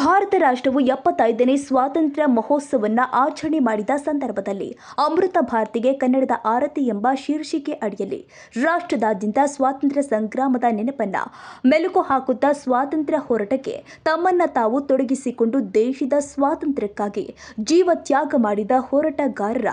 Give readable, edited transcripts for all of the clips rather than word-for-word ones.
ಭಾರತ ರಾಷ್ಟ್ರವು 75ನೇ ಸ್ವಾತಂತ್ರ್ಯ ಮಹೋತ್ಸವವನ್ನು ಆಚರಣೆ ಮಾಡಿದ ಸಂದರ್ಭದಲ್ಲಿ ಅಮೃತ ಭಾರತಿಗೆ ಕನ್ನಡದ ಆರತಿ ಎಂಬ ಶೀರ್ಷಿಕೆ ಅಡಿಯಲ್ಲಿ ರಾಷ್ಟ್ರದಾದ್ಯಂತ ಸ್ವಾತಂತ್ರ್ಯ ಸಂಗ್ರಾಮದ ನೆನಪನ್ನ ಮೆಲುಕು ಹಾಕುತ್ತಾ ಸ್ವಾತಂತ್ರ್ಯ ಹೋರಾಟಕ್ಕೆ ತಮ್ಮನ್ನ ತಾವು ತೊಡಗಿಸಿಕೊಂಡು ದೇಶದ ಸ್ವಾತಂತ್ರ್ಯಕ್ಕಾಗಿ ಜೀವ ತ್ಯಾಗ ಮಾಡಿದ ಹೋರಾಟಗಾರರ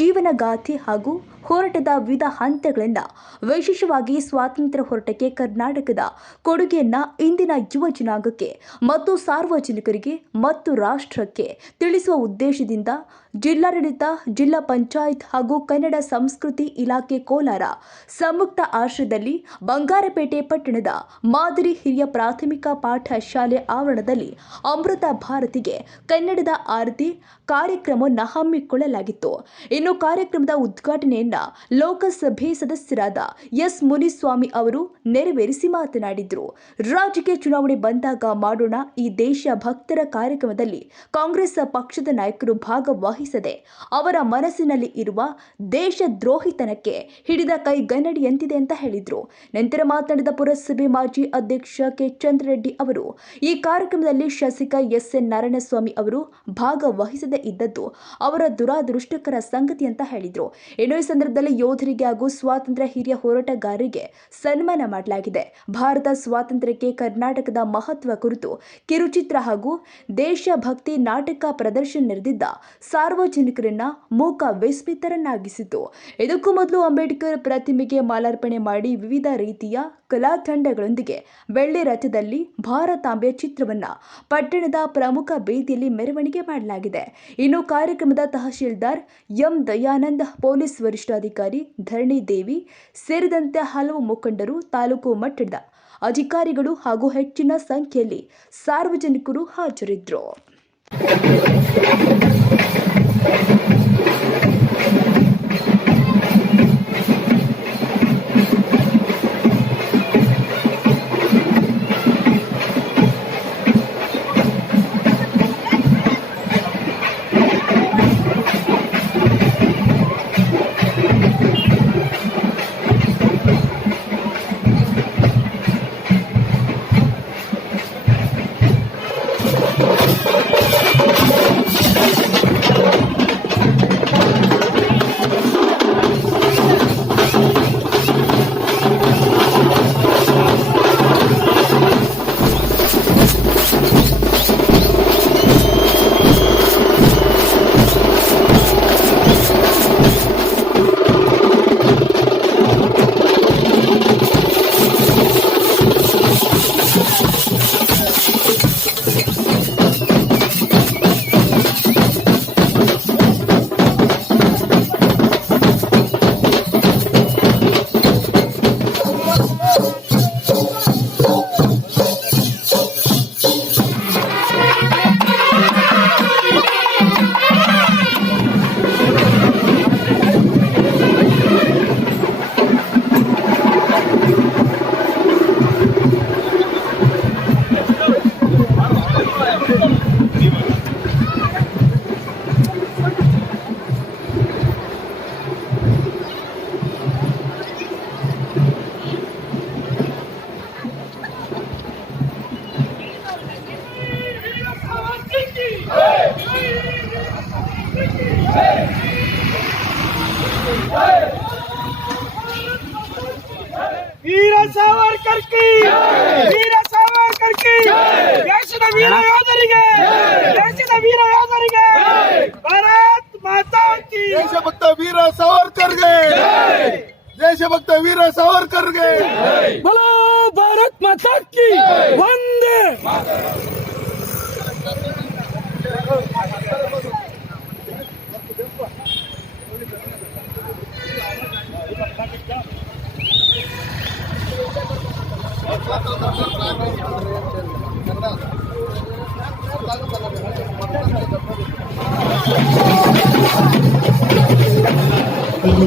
ಜೀವನಗಾಥೆ ಹಾಗೂ ಹೋರಾಟದ ವಿವಿಧ ಹಂತಗಳಿಂದ ವಿಶೇಷವಾಗಿ ಸ್ವಾತಂತ್ರ್ಯ ಹೋರಾಟಕ್ಕೆ ಕರ್ನಾಟಕದ ಕೊಡುಗೆಯನ್ನ ಇಂದಿನ ಯುವ ಜನಾಂಗಕ್ಕೆ ಮತ್ತು ಸಾರ್ವಜನಿಕರಿಗೆ ಮತ್ತು ರಾಷ್ಟ್ರಕ್ಕೆ ತಿಳಿಸುವ ಉದ್ದೇಶದಿಂದ ಜಿಲ್ಲಾಡಳಿತ, ಜಿಲ್ಲಾ ಪಂಚಾಯತ್ ಹಾಗೂ ಕನ್ನಡ ಸಂಸ್ಕೃತಿ ಇಲಾಖೆ ಕೋಲಾರ ಸಂಯುಕ್ತ ಆಶ್ರಯದಲ್ಲಿ ಬಂಗಾರಪೇಟೆ ಪಟ್ಟಣದ ಮಾದರಿ ಹಿರಿಯ ಪ್ರಾಥಮಿಕ ಪಾಠಶಾಲೆ ಆವರಣದಲ್ಲಿ ಅಮೃತ ಭಾರತಿಗೆ ಕನ್ನಡದ ಆರತಿ ಕಾರ್ಯಕ್ರಮವನ್ನು ಹಮ್ಮಿಕೊಳ್ಳಲಾಗಿತ್ತು. ಇನ್ನು ಕಾರ್ಯಕ್ರಮದ ಉದ್ಘಾಟನೆಯನ್ನ ಲೋಕಸಭೆ ಸದಸ್ಯರಾದ ಎಸ್ ಮುನಿಸ್ವಾಮಿ ಅವರು ನೆರವೇರಿಸಿ ಮಾತನಾಡಿದರು. ರಾಜ್ಯಕ್ಕೆ ಚುನಾವಣೆ ಬಂದಾಗ ಮಾಡೋಣ ಈ ದೇಶ ಭಕ್ತರ ಕಾರ್ಯಕ್ರಮದಲ್ಲಿ ಕಾಂಗ್ರೆಸ್ ಪಕ್ಷದ ನಾಯಕರು ಭಾಗವಹಿಸದೆ ಅವರ ಮನಸ್ಸಿನಲ್ಲಿ ಇರುವ ದೇಶದ್ರೋಹಿತನಕ್ಕೆ ಹಿಡಿದ ಕೈಗನ್ನಡಿಯಂತಿದೆ ಅಂತ ಹೇಳಿದರು. ನಂತರ ಮಾತನಾಡಿದ ಪುರಸಭೆ ಮಾಜಿ ಅಧ್ಯಕ್ಷ ಕೆ ಚಂದ್ರರೆಡ್ಡಿ ಅವರು ಈ ಕಾರ್ಯಕ್ರಮದಲ್ಲಿ ಶಾಸಕ ಎಸ್ ಎನ್ ನಾರಾಯಣಸ್ವಾಮಿ ಅವರು ಭಾಗವಹಿಸದೇ ಇದ್ದದ್ದು ಅವರ ದುರಾದೃಷ್ಟಕರ ಸಂಗತಿ ಅಂತ ಹೇಳಿದರು. ಇನ್ನು ಈ ಸಂದರ್ಭದಲ್ಲಿ ಯೋಧರಿಗೆ ಹಾಗೂ ಸ್ವಾತಂತ್ರ್ಯ ಹಿರಿಯ ಹೋರಾಟಗಾರರಿಗೆ ಸನ್ಮಾನ ಮಾಡಲಾಗಿದೆ. ಭಾರತ ಸ್ವಾತಂತ್ರ್ಯಕ್ಕೆ ಕರ್ನಾಟಕದ ಮಹತ್ವ ಕುರಿತು ಕಿರುಚಿತ್ರ ಹಾಗೂ ದೇಶಭಕ್ತಿ ನಾಟಕ ಪ್ರದರ್ಶನ ನಡೆದಿದ್ದ ಸಾರ್ವಜನಿಕರನ್ನ ಮೂಕ ವಿಸ್ಮಿತರನ್ನಾಗಿಸಿತು. ಇದಕ್ಕೂ ಮೊದಲು ಅಂಬೇಡ್ಕರ್ ಪ್ರತಿಮೆಗೆ ಮಾಲಾರ್ಪಣೆ ಮಾಡಿ ವಿವಿಧ ರೀತಿಯ ಕಲಾ ತಂಡಗಳೊಂದಿಗೆ ಬೆಳ್ಳಿ ರಥದಲ್ಲಿ ಭಾರತಾಂಬೆಯ ಚಿತ್ರವನ್ನ ಪಟ್ಟಣದ ಪ್ರಮುಖ ಬೀದಿಯಲ್ಲಿ ಮೆರವಣಿಗೆ ಮಾಡಲಾಗಿದೆ. ಇನ್ನು ಕಾರ್ಯಕ್ರಮದ ತಹಶೀಲ್ದಾರ್ ಎಂ ದಯಾನಂದ್, ಪೊಲೀಸ್ ವರಿಷ್ಠಾಧಿಕಾರಿ ಧರಣಿ ದೇವಿ ಸೇರಿದಂತೆ ಹಲವು ಮುಖಂಡರು, ತಾಲೂಕು ಮಟ್ಟದ ಅಧಿಕಾರಿಗಳು ಹಾಗೂ ಹೆಚ್ಚಿನ ಸಂಖ್ಯೆಯಲ್ಲಿ ಸಾರ್ವಜನಿಕರು ಹಾಜರಿದ್ದರು. वीर सावरकर की देशದ ವೀರ ಯೋಧರಿಗೆ ಭಾರತ್ ಮಾತಾ ಕಿ ದೇಶಭಕ್ತ ವೀರ ಸಾವರ್ಕರ್ಗೆ बोलो भारत माता की वंदे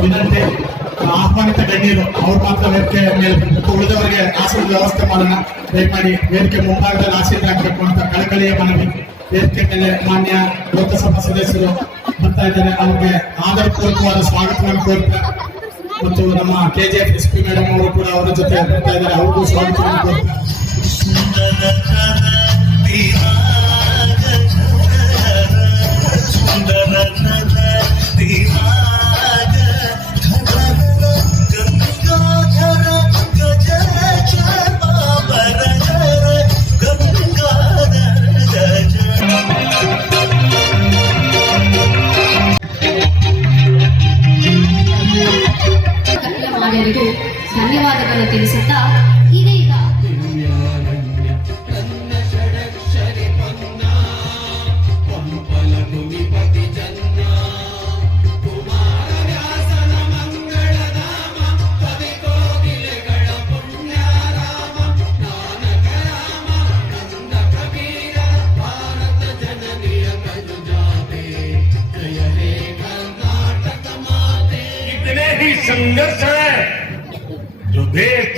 ವಿನಂತಿ ಆಹ್ವಾನಿತ ಗಣ್ಯರು ಅವ್ರ ಮಾತ್ರ ವೇದಿಕೆ ಮೇಲೆ ಉಳಿದವರಿಗೆ ಆಸನದ ವ್ಯವಸ್ಥೆ ಮಾಡೋಣ. ದಯಮಾಡಿ ವೇದಿಕೆ ಮುಂಭಾಗದಲ್ಲಿ ಆಸೀನ ಹಾಕಬೇಕು ಅಂತ ಕಳಕಳಿಯ ಮನವಿ. ವೇದಿಕೆ ಮೇಲೆ ಮಾನ್ಯ ಲೋಕಸಭಾ ಸದಸ್ಯರು ಬರ್ತಾ ಇದ್ದಾರೆ, ಅವ್ರಿಗೆ ಆದರಪೂರ್ವಕವಾದ ಸ್ವಾಗತವನ್ನು ಕೋರ್ತಾ ಮತ್ತು ನಮ್ಮ KGF SP ಮೇಡಮ್ ಅವರು ಕೂಡ ಅವರ ಜೊತೆ ಬರ್ತಾ ಇದ್ದಾರೆ, ಅವ್ರಿಗೂ ಸ್ವಾಗತವನ್ನು ಕೋರ್ತಾ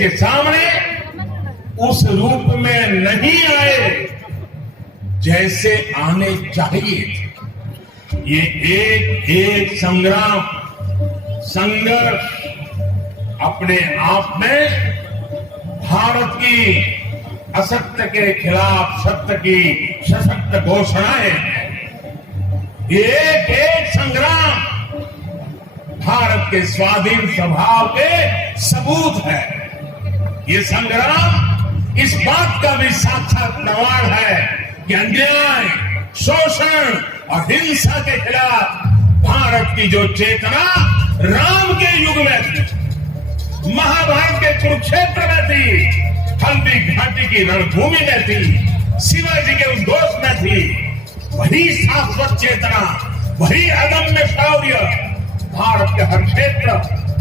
के सामने उस रूप में नहीं आए जैसे आने चाहिए थे। ये एक एक संग्राम, संघर्ष अपने आप में भारत की असत्य के खिलाफ सत्य की सशक्त घोषणाएं हैं। ये एक एक संग्राम भारत के स्वाधीन स्वभाव के सबूत है। ये संग्राम इस बात का भी साक्षात प्रमाण है कि अन्याय, शोषण और हिंसा के खिलाफ भारत की जो चेतना राम के युग में थी, महाभारत के कुरुक्षेत्र में थी, हल्दी घाटी की रणभूमि में थी, शिवाजी के उद्घोष में थी, वही शाश्वत चेतना, वही अदम्य शौर्य भारत के हर क्षेत्र,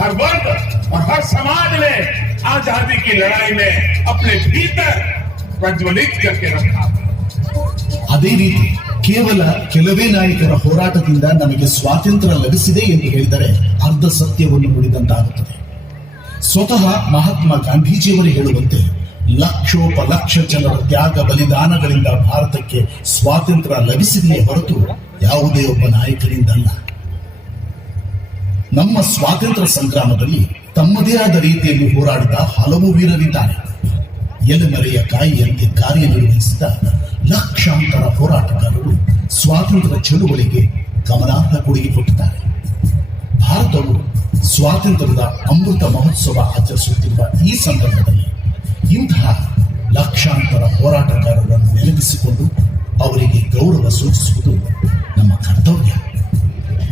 हर वर्ग और हर समाज ने आजादी की लड़ाई में अपने भीतर प्रज्वलित करके रखा। ಅದೇ ರೀತಿ ಕೇವಲ ಕೆಲವೇ ನಾಯಕರ ಹೋರಾಟದಿಂದ ನಮಗೆ ಸ್ವಾತಂತ್ರ್ಯ ಲಭಿಸಿದೆ ಎಂದು ಹೇಳಿದರೆ ಅರ್ಧ ಸತ್ಯವನ್ನು ನುಡಿದಂತಾಗುತ್ತದೆ. ಸ್ವತಃ ಮಹಾತ್ಮ ಗಾಂಧೀಜಿಯವರು ಹೇಳುವಂತೆ ಲಕ್ಷೋಪಲಕ್ಷ ಜನರ ತ್ಯಾಗ ಬಲಿದಾನಗಳಿಂದ ಭಾರತಕ್ಕೆ ಸ್ವಾತಂತ್ರ್ಯ ಲಭಿಸಿದೆಯೇ ಹೊರತು ಯಾವುದೇ ಒಬ್ಬ ನಾಯಕರಿಂದಲ್ಲ. ನಮ್ಮ ಸ್ವಾತಂತ್ರ್ಯ ಸಂಗ್ರಾಮದಲ್ಲಿ ತಮ್ಮದೇ ಆದ ರೀತಿಯಲ್ಲಿ ಹೋರಾಡಿದ ಹಲವು ವೀರರಿದ್ದಾರೆ. ಎಲೆಮರೆಯ ಕಾಯಿಯಂತೆ ಕಾರ್ಯನಿರ್ವಹಿಸಿದ ಲಕ್ಷಾಂತರ ಹೋರಾಟಗಾರರು ಸ್ವಾತಂತ್ರ್ಯ ಚಳುವಳಿಗೆ ಗಮನಾರ್ಹ ಕೊಡುಗೆ ಕೊಟ್ಟಿದ್ದಾರೆ. ಭಾರತವು ಸ್ವಾತಂತ್ರ್ಯದ ಅಮೃತ ಮಹೋತ್ಸವ ಆಚರಿಸುತ್ತಿರುವ ಈ ಸಂದರ್ಭದಲ್ಲಿ ಇಂತಹ ಲಕ್ಷಾಂತರ ಹೋರಾಟಗಾರರನ್ನು ನೆನಪಿಸಿಕೊಂಡು ಅವರಿಗೆ ಗೌರವ ಸೂಚಿಸುವುದು ನಮ್ಮ ಕರ್ತವ್ಯ.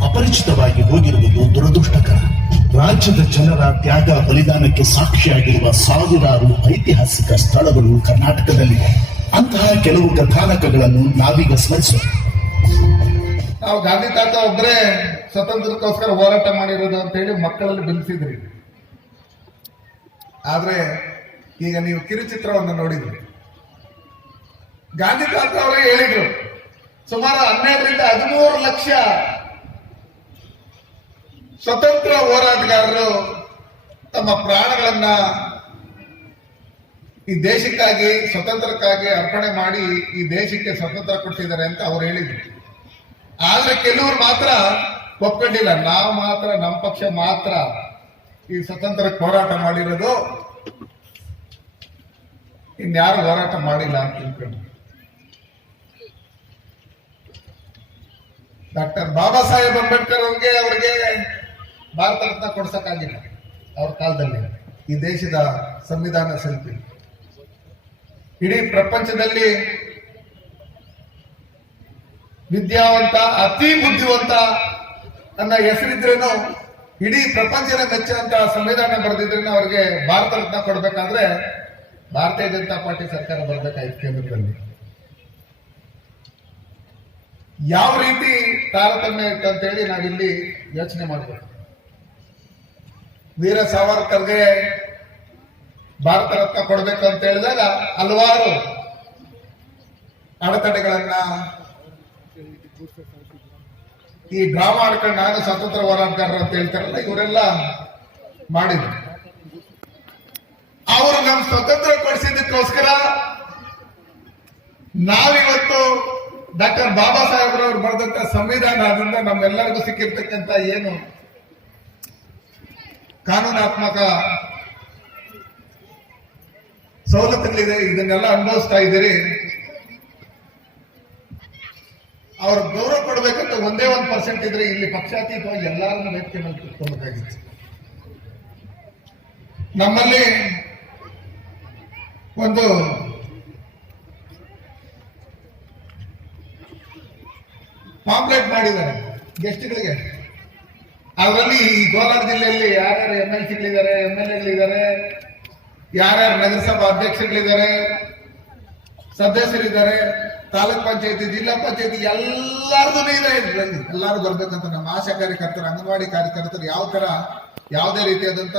ಅಪರಿಚಿತವಾಗಿ ಹೋಗಿರುವುದು ದುರದೃಷ್ಟಕರ. ರಾಜ್ಯದ ಜನರ ತ್ಯಾಗ ಬಲಿದಾನಕ್ಕೆ ಸಾಕ್ಷಿಯಾಗಿರುವ ಸಾವಿರಾರು ಐತಿಹಾಸಿಕ ಸ್ಥಳಗಳು ಕರ್ನಾಟಕದಲ್ಲಿವೆ. ಅಂತಹ ಕೆಲವು ಕಥಾನಕಗಳನ್ನು ನಾವೀಗ ಸ್ಮರಿಸೋಣ. ನಾವು ಗಾಂಧಿ ತಾತ ಒಬ್ಬರೇ ಸ್ವತಂತ್ರಕ್ಕೋಸ್ಕರ ಹೋರಾಟ ಮಾಡಿರೋದು ಅಂತ ಹೇಳಿ ಮಕ್ಕಳಲ್ಲಿ ಬಿಂಬಿಸಿದ್ರಿ. ಆದ್ರೆ ಈಗ ನೀವು ಕಿರುಚಿತ್ರವನ್ನು ನೋಡಿದ್ರಿ. ಗಾಂಧಿ ತಾತ ಅವರೇ ಹೇಳಿದ್ರು, ಸುಮಾರು 12ರಿಂದ 13 ಲಕ್ಷ ಸ್ವತಂತ್ರ ಹೋರಾಟಗಾರರು ತಮ್ಮ ಪ್ರಾಣಗಳನ್ನ ಈ ದೇಶಕ್ಕಾಗಿ, ಸ್ವತಂತ್ರಕ್ಕಾಗಿ ಅರ್ಪಣೆ ಮಾಡಿ ಈ ದೇಶಕ್ಕೆ ಸ್ವತಂತ್ರ ಕೊಟ್ಟಿದ್ದಾರೆ ಅಂತ ಅವ್ರು ಹೇಳಿದ್ರು. ಆದ್ರೆ ಕೆಲವರು ಮಾತ್ರ ಒಪ್ಕೊಂಡಿಲ್ಲ. ನಾವು ಮಾತ್ರ, ನಮ್ಮ ಪಕ್ಷ ಮಾತ್ರ ಈ ಸ್ವತಂತ್ರಕ್ಕೆ ಹೋರಾಟ ಮಾಡಿರೋದು, ಇನ್ಯಾರು ಹೋರಾಟ ಮಾಡಿಲ್ಲ ಅಂತ ತಿಳ್ಕೊಂಡು. ಡಾಕ್ಟರ್ ಬಾಬಾ ಸಾಹೇಬ್ ಅಂಬೇಡ್ಕರ್ ಅವ್ರಿಗೆ ಭಾರತ ರತ್ನ ಕೊಡ್ಸಕ್ಕಾಗಿಲ್ಲ ಅವ್ರ ಕಾಲದಲ್ಲಿ. ಈ ದೇಶದ ಸಂವಿಧಾನ ಶಿಲ್ಪಿ, ಇಡೀ ಪ್ರಪಂಚದಲ್ಲಿ ವಿದ್ಯಾವಂತ, ಅತಿ ಬುದ್ಧಿವಂತ ಅನ್ನೋ ಹೆಸರಿದ್ರೇನು, ಇಡೀ ಪ್ರಪಂಚದ ಮೆಚ್ಚುವಂತ ಸಂವಿಧಾನ ಬರೆದಿದ್ರೇನು ಅವ್ರಿಗೆ ಭಾರತ ರತ್ನ ಕೊಡ್ಬೇಕಾದ್ರೆ ಭಾರತೀಯ ಜನತಾ ಪಾರ್ಟಿ ಸರ್ಕಾರ ಬರ್ಬೇಕಾಯ್ತು ಕೇಂದ್ರದಲ್ಲಿ. ಯಾವ ರೀತಿ ತಾರತಮ್ಯ ಇತ್ತು ಅಂತೇಳಿ ನಾವಿಲ್ಲಿ ಯೋಚನೆ ಮಾಡಬೇಕು. ವೀರ ಸಾವರ್ಕರ್ಗೆ ಭಾರತ ರತ್ನ ಕೊಡಬೇಕು ಅಂತ ಹೇಳಿದಾಗ ಹಲವಾರು ಅಡೆತಡೆಗಳನ್ನ ಈ ಡ್ರಾಮಾ ಆಡ್ಕೊಂಡು ನಾನು ಸ್ವತಂತ್ರ ಹೋರಾಟಗಾರರು ಅಂತ ಹೇಳ್ತಾರಲ್ಲ, ಇವರೆಲ್ಲ ಮಾಡಿದ್ರು. ಅವರು ನಮ್ ಸ್ವತಂತ್ರ ಕೊಡಿಸಿದ್ದಕ್ಕೋಸ್ಕರ ನಾವಿವತ್ತು ಡಾಕ್ಟರ್ ಬಾಬಾ ಸಾಹೇಬ್ರವ್ರು ಬರೆದಂತ ಸಂವಿಧಾನದಿಂದ ನಮ್ಮೆಲ್ಲರಿಗೂ ಸಿಕ್ಕಿರ್ತಕ್ಕಂಥ ಏನು ಕಾನೂನಾತ್ಮಕ ಸವಲತ್ತುಗಳಿದೆ, ಇದನ್ನೆಲ್ಲ ಅನುಭವಿಸ್ತಾ ಇದ್ದೀರಿ. ಅವ್ರ ಗೌರವ ಕೊಡ್ಬೇಕಂತ ಒಂದೇ 1% ಇದ್ರೆ ಇಲ್ಲಿ ಪಕ್ಷಾತೀತವಾಗಿ ಎಲ್ಲರನ್ನೂ ವೇದಿಕೆ ಮೇಲೆ ಕೂತ್ಕೊಳ್ಬೇಕಾಗಿತ್ತು. ನಮ್ಮಲ್ಲಿ ಒಂದು ಪಾಂಪ್ಲೆಟ್ ಮಾಡಿದ್ದಾರೆ ಗೆಸ್ಟ್ಗಳಿಗೆ. ಅದರಲ್ಲಿ ಈ ಕೋಲಾರ ಜಿಲ್ಲೆಯಲ್ಲಿ ಯಾರ್ಯಾರು MLCಗಳಿದ್ದಾರೆ, MLAಗಳಿದ್ದಾರೆ, ಯಾರ್ಯಾರು ನಗರಸಭಾ ಅಧ್ಯಕ್ಷಗಳಿದ್ದಾರೆ, ಸದಸ್ಯರಿದ್ದಾರೆ, ತಾಲೂಕ್ ಪಂಚಾಯತಿ, ಜಿಲ್ಲಾ ಪಂಚಾಯತಿ ಎಲ್ಲಾರ್ದು ಇದೆ. ಎಲ್ಲಾರು ಬರ್ಬೇಕಂತ ನಮ್ಮ ಆಶಾ ಕಾರ್ಯಕರ್ತರು, ಅಂಗನವಾಡಿ ಕಾರ್ಯಕರ್ತರು ಯಾವ ತರ ಯಾವುದೇ ರೀತಿಯಾದಂತ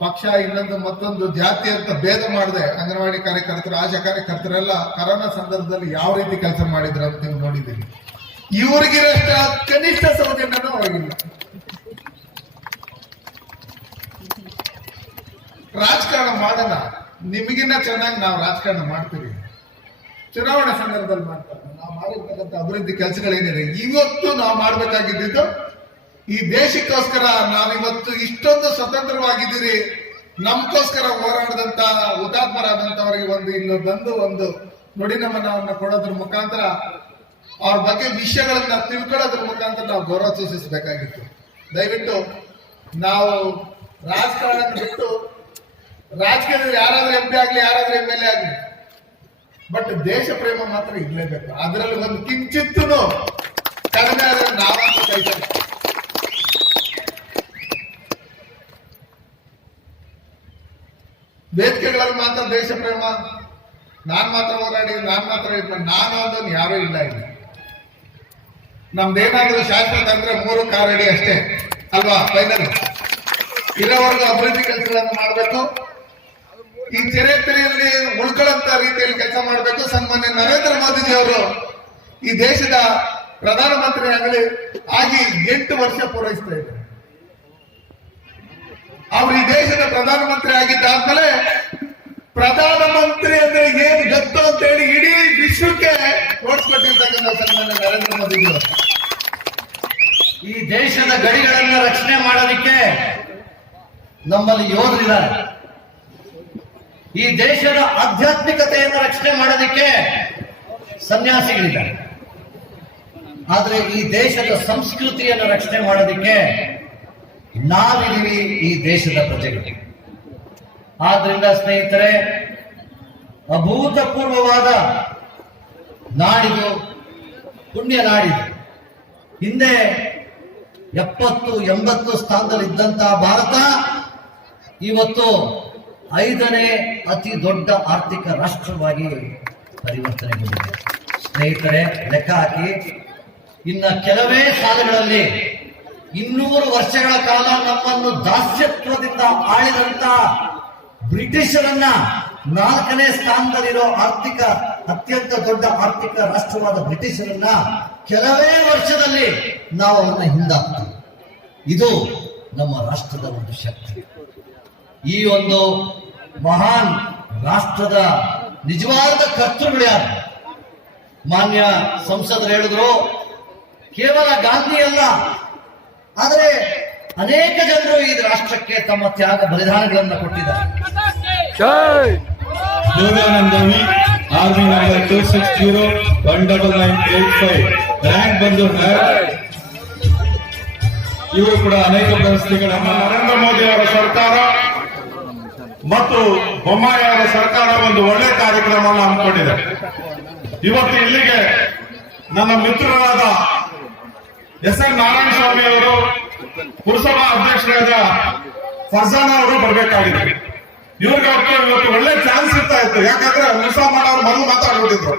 ಪಕ್ಷ ಇನ್ನೊಂದು ಮತ್ತೊಂದು ಜಾತಿ ಅಂತ ಭೇದ ಮಾಡದೆ ಅಂಗನವಾಡಿ ಕಾರ್ಯಕರ್ತರು, ಆಶಾ ಕಾರ್ಯಕರ್ತರೆಲ್ಲ ಕರೋನಾ ಸಂದರ್ಭದಲ್ಲಿ ಯಾವ ರೀತಿ ಕೆಲಸ ಮಾಡಿದ್ರು ಅಂತ ನೀವು ನೋಡಿದ್ದೀರಿ. ಇವರಿಗಿರಷ್ಟ ಕನಿಷ್ಠ ಸೌಜನ್ಯನೂ ಹೋಗಿಲ್ಲ. ರಾಜಕಾರಣ ಮಾಡೋಣ, ನಿಮಗಿನ್ನ ಚೆನ್ನಾಗಿ ನಾವು ರಾಜಕಾರಣ ಮಾಡ್ತೀವಿ. ಚುನಾವಣಾ ಸಂದರ್ಭದಲ್ಲಿ ಮಾಡ್ತಾರೆ. ನಾವು ಮಾಡಿರ್ತಕ್ಕಂಥ ಅಭಿವೃದ್ಧಿ ಕೆಲಸಗಳೇನಿದೆ ಇವತ್ತು ನಾವು ಮಾಡ್ಬೇಕಾಗಿದ್ದು, ಈ ದೇಶಕ್ಕೋಸ್ಕರ ನಾವಿವತ್ತು ಇಷ್ಟೊಂದು ಸ್ವತಂತ್ರವಾಗಿದ್ದೀರಿ, ನಮ್ಗೋಸ್ಕರ ಹೋರಾಡದಂತ ಹುತಾತ್ಮರಾದಂತವರಿಗೆ ಇಲ್ಲಿ ಬಂದು ಒಂದು ನುಡಿ ನಮನವನ್ನು ಕೊಡೋದ್ರ ಮುಖಾಂತರ ಅವ್ರ ಬಗ್ಗೆ ವಿಷಯಗಳನ್ನ ತಿಳ್ಕೊಳ್ಳೋದ್ರ ಮುಖಾಂತರ ನಾವು ಗೌರವ ಸೂಚಿಸಬೇಕಾಗಿತ್ತು. ದಯವಿಟ್ಟು ನಾವು ರಾಜಕಾರಣ ಬಿಟ್ಟು, ರಾಜಕೀಯದಲ್ಲಿ ಯಾರಾದ್ರೂ MP ಆಗ್ಲಿ, ಯಾರಾದ್ರೂ MLA ಆಗ್ಲಿ, ಬಟ್ ದೇಶ ಪ್ರೇಮ ಮಾತ್ರ ಇರ್ಲೇಬೇಕು. ಅದರಲ್ಲಿ ಒಂದು ಕಿಂಚಿತ್ತೂ ಕಡಿಮೆ ಆದ್ರೆ ನಾವಂತ ಕೈತಾರೆ. ವೇದಿಕೆಗಳಲ್ಲಿ ಮಾತ್ರ ದೇಶ ಪ್ರೇಮ, ನಾನ್ ಮಾತ್ರ ಹೋರಾಡಿ, ನಾನ್ ಮಾತ್ರ ನಾನು ಅಂದವನು ಯಾರೂ ಇಲ್ಲ ಇಲ್ಲಿ. ನಮ್ದೇನಾದ್ರೂ ಶಾಶ್ವತ ಅಂದ್ರೆ 3 ಕಾರಡಿ ಅಷ್ಟೇ ಅಲ್ವಾ? ಫೈನಲ್ ಇರೋವರೆಗೂ ಅಭಿವೃದ್ಧಿ ಕೆಲಸಗಳನ್ನು ಮಾಡಬೇಕು. ಈ ಚರಿತ್ರೆಯಲ್ಲಿ ಉಳ್ಕೊಳ್ಳಂತ ರೀತಿಯಲ್ಲಿ ಕೆಲಸ ಮಾಡಬೇಕು. ಸನ್ಮಾನ್ಯ ನರೇಂದ್ರ ಮೋದಿಜಿ ಅವರು ಈ ದೇಶದ ಪ್ರಧಾನಮಂತ್ರಿ ಆಗಿ 8 ವರ್ಷ ಪೂರೈಸ್ತಾ ಇದ್ದಾರೆ. ಅವರು ಈ ದೇಶದ ಪ್ರಧಾನಮಂತ್ರಿ ಆಗಿದ್ದಾದ್ಮೇಲೆ ಪ್ರಧಾನಮಂತ್ರಿ ಅಂದ್ರೆ ಏನ್ ಗೊತ್ತು ಅಂತ ಹೇಳಿ ಇಡೀ ವಿಶ್ವಕ್ಕೆ ತೋರಿಸ್ಕೊಟ್ಟಿರ್ತಕ್ಕಂಥ ಸನ್ಮಾನ್ಯ ನರೇಂದ್ರ ಮೋದಿಜಿ ಅವರು. ಈ ದೇಶದ ಗಡಿಗಳನ್ನ ರಕ್ಷಣೆ ಮಾಡೋದಕ್ಕೆ ನಮ್ಮಲ್ಲಿ ಯೋಧರಿದ್ದಾರೆ. ಈ ದೇಶದ ಆಧ್ಯಾತ್ಮಿಕತೆಯನ್ನು ರಕ್ಷಣೆ ಮಾಡೋದಕ್ಕೆ ಸನ್ಯಾಸಿಗಳಿದ್ದಾರೆ. ಆದ್ರೆ ಈ ದೇಶದ ಸಂಸ್ಕೃತಿಯನ್ನು ರಕ್ಷಣೆ ಮಾಡೋದಕ್ಕೆ ನಾವಿದ್ದೀವಿ, ಈ ದೇಶದ ಪ್ರಜೆಗಳು. ಆದ್ರಿಂದ ಸ್ನೇಹಿತರೆ, ಅಭೂತಪೂರ್ವವಾದ ನಾಡಿದು, ಪುಣ್ಯ ನಾಡಿದು. ಹಿಂದೆ 70-80 ಸ್ಥಾನದಲ್ಲಿದ್ದಂತಹ ಭಾರತ ಇವತ್ತು 5ನೇ ಅತಿ ದೊಡ್ಡ ಆರ್ಥಿಕ ರಾಷ್ಟ್ರವಾಗಿ ಪರಿವರ್ತನೆಗೊಂಡಿದೆ. ಸ್ನೇಹಿತರೆ, ಲೆಕ್ಕ ಹಾಕಿ, ಇನ್ನ ಕೆಲವೇ ಸಾಲುಗಳಲ್ಲಿ 200 ವರ್ಷಗಳ ಕಾಲ ನಮ್ಮನ್ನು ದಾಸ್ಯತ್ವದಿಂದ ಆಳಿದಂತ ಬ್ರಿಟಿಷರನ್ನ 4ನೇ ಸ್ಥಾನದಲ್ಲಿರೋ ಅತ್ಯಂತ ದೊಡ್ಡ ಆರ್ಥಿಕ ರಾಷ್ಟ್ರವಾದ ಬ್ರಿಟಿಷರನ್ನ ಕೆಲವೇ ವರ್ಷದಲ್ಲಿ ನಾವು ಅವನ್ನ ಹಿಂದಾಕ್ತೀವಿ. ಇದು ನಮ್ಮ ರಾಷ್ಟ್ರದ ಒಂದು ಶಕ್ತಿ. ಈ ಒಂದು ಮಹಾನ್ ರಾಷ್ಟ್ರದ ನಿಜವಾದ ಕರ್ತೃಗಳು ಯಾರು? ಮಾನ್ಯ ಸಂಸದರು ಹೇಳಿದ್ರು, ಕೇವಲ ಗಾಂಧಿ ಅಲ್ಲ, ಆದರೆ ಅನೇಕ ಜನರು ಈ ರಾಷ್ಟ್ರಕ್ಕೆ ತಮ್ಮ ತ್ಯಾಗ ಬಲಿದಾನಗಳನ್ನು ಕೊಟ್ಟಿದ್ದಾರೆ. ಯೋಗಾನಂದವಿ ಆರ್ಮಿ ನಂಬರ್ 260-19985 ರ್ಯಾಂಕ್ ಬಂದು ಇವರು ಕೂಡ ಅನೇಕ ಪರಿಸ್ಥಿತಿಗಳನ್ನ ನರೇಂದ್ರ ಮೋದಿ ಅವರ ಸರ್ಕಾರ ಮತ್ತು ಬೊಮ್ಮಾಯಿ ಅವರ ಸರ್ಕಾರ ಒಂದು ಒಳ್ಳೆ ಕಾರ್ಯಕ್ರಮವನ್ನು ಹಮ್ಮಿಕೊಂಡಿದೆ. ಇವತ್ತು ಇಲ್ಲಿಗೆ ನನ್ನ ಮಿತ್ರರಾದ SN ನಾರಾಯಣ ಸ್ವಾಮಿ ಅವರು, ಪುರಸಭಾ ಅಧ್ಯಕ್ಷರಾದ ಫರ್ಜಾನಾ ಅವರು ಬರಬೇಕಾಗಿದೆ. ಇವ್ರಿಗೆ ಇವತ್ತು ಒಳ್ಳೆ ಚಾನ್ಸ್ ಇರ್ತಾ ಇತ್ತು. ಯಾಕಂದ್ರೆ ಮುಸಲ್ಮಾನ್ ಅವರು ಮೊದಲು ಮಾತಾಡ್ಬಿಟ್ಟಿದ್ರು.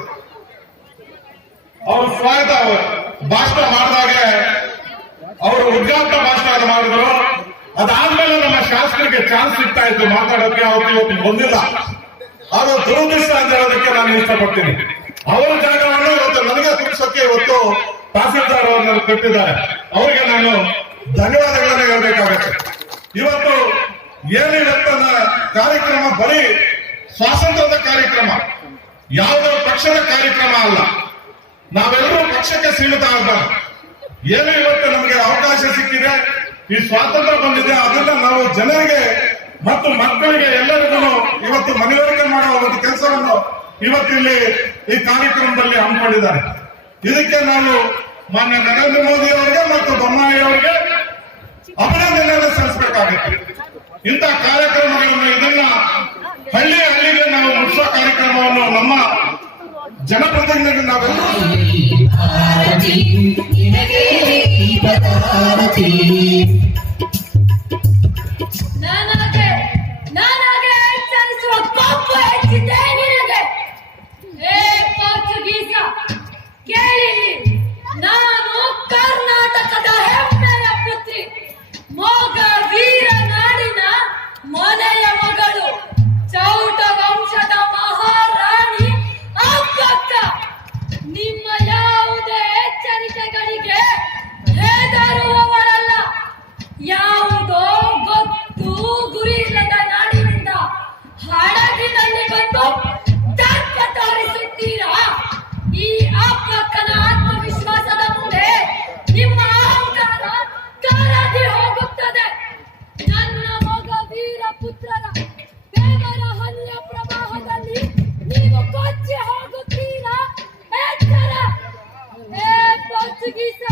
ಅವರು ಸ್ವಾಗತ ಭಾಷಣ ಮಾಡಿದಾಗೆ ಅವರು ಉದ್ಘಾಟನಾ ಭಾಷಣ ಮಾಡಿದ್ರು. ಅದಾದ್ಮೇಲೆ ನಮ್ಮ ಶಾಸಕರಿಗೆ ಚಾನ್ಸ್ ಸಿಗ್ತಾ ಇತ್ತು ಮಾತಾಡೋಕೆ. ಅವ್ರು ಇವತ್ತು ಬಂದಿಲ್ಲ. ಅದು ದುರದೃಷ್ಟ ಅಂತ ಹೇಳೋದಕ್ಕೆ ನಾನು ಇಷ್ಟಪಡ್ತೀನಿ. ಅವರ ಜಾಗವನ್ನು ಇವತ್ತು ನನಗೆ ತುಂಬಿಸೋಕೆ ಇವತ್ತು ತಹಸೀಲ್ದಾರ್ ಅವರನ್ನು ಕೊಟ್ಟಿದ್ದಾರೆ. ಅವರಿಗೆ ನಾನು ಧನ್ಯವಾದಗಳನ್ನು ಹೇಳಬೇಕಾಗುತ್ತೆ. ಇವತ್ತು ಏನಿವತ್ತನ ಕಾರ್ಯಕ್ರಮ ಬರೀ ಸ್ವಾತಂತ್ರ್ಯದ ಕಾರ್ಯಕ್ರಮ, ಯಾವುದೋ ಪಕ್ಷದ ಕಾರ್ಯಕ್ರಮ ಅಲ್ಲ. ನಾವೆಲ್ಲರೂ ಪಕ್ಷಕ್ಕೆ ಸೀಮಿತ ಆಗಬಾರ್ದು. ಏನು ಇವತ್ತು ನಮಗೆ ಅವಕಾಶ ಸಿಕ್ಕಿದೆ, ಈ ಸ್ವಾತಂತ್ರ್ಯ ಬಂದಿದೆ, ಅದನ್ನ ನಾವು ಜನರಿಗೆ ಮತ್ತು ಮಕ್ಕಳಿಗೆ ಎಲ್ಲರಿಗೂ ಇವತ್ತು ಮನವರಿಕೆ ಮಾಡುವ ಒಂದು ಕೆಲಸವನ್ನು ಇವತ್ತಿಲ್ಲಿ ಈ ಕಾರ್ಯಕ್ರಮದಲ್ಲಿ ಹಮ್ಮಿಕೊಂಡಿದ್ದಾರೆ. ಇದಕ್ಕೆ ನಾವು ಮಾನ್ಯ ನರೇಂದ್ರ ಮೋದಿ ಅವರಿಗೆ ಮತ್ತು ಬೊಮ್ಮಾಯಿ ಅವರಿಗೆ ಅಭಿನಂದನೆಯನ್ನು ಸಲ್ಲಿಸಬೇಕಾಗುತ್ತೆ. ಇಂಥ ಕಾರ್ಯಕ್ರಮಗಳನ್ನು ಇದನ್ನ ಹಳ್ಳಿಗೆ ನಾವು ಮುಗಿಸುವ ಕಾರ್ಯಕ್ರಮವನ್ನು ನಮ್ಮ ಜನಪ್ರತಿನಿಧಿಗಳು ನಾವೆಲ್ಲರೂ ನನಗೆ ಎಚ್ಚರಿಸುವ ಪಾಪ ಹೆಚ್ಚಿದೆ ನಿನಗೆ. ಏ ಪೋರ್ಚುಗೀಸ, ಕೇಳಿರಿ, ನಾನು ಕರ್ನಾಟಕದ ಹೆಮ್ಮೆಯ ಪುತ್ರಿ, ಮೋಗ ವೀರ ನಾಡಿನ ಮೊನೆಯ ಮಗಳು, ಚೌಟ ವಂಶದ ಮಹಾರಾಣಿ ಅಬ್ಬಕ್ಕ. ನಿಮ್ಮ ಯಾವುದೇ ಎಚ್ಚರಿಕೆಗಳಿಗೆ ಹೆದರುವವರಲ್ಲ. ಪೋರ್ಚುಗೀಸ